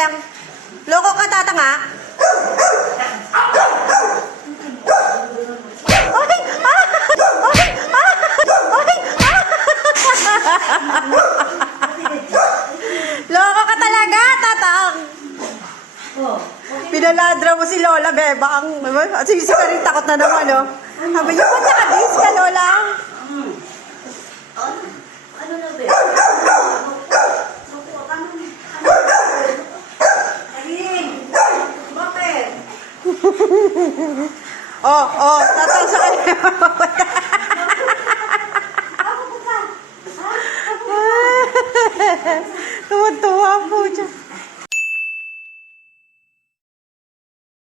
Bebeng? Loko ka, tatanga? Loko ka talaga, tatang. Pinaladra mo si Lola, Bebang. At si ka rin takot na naman, no? Sabi niyo, ba't nakadis ka, Lola? Ano na ba? Bakit? Tatang sa kanya. Tuwa-tuwa po siya.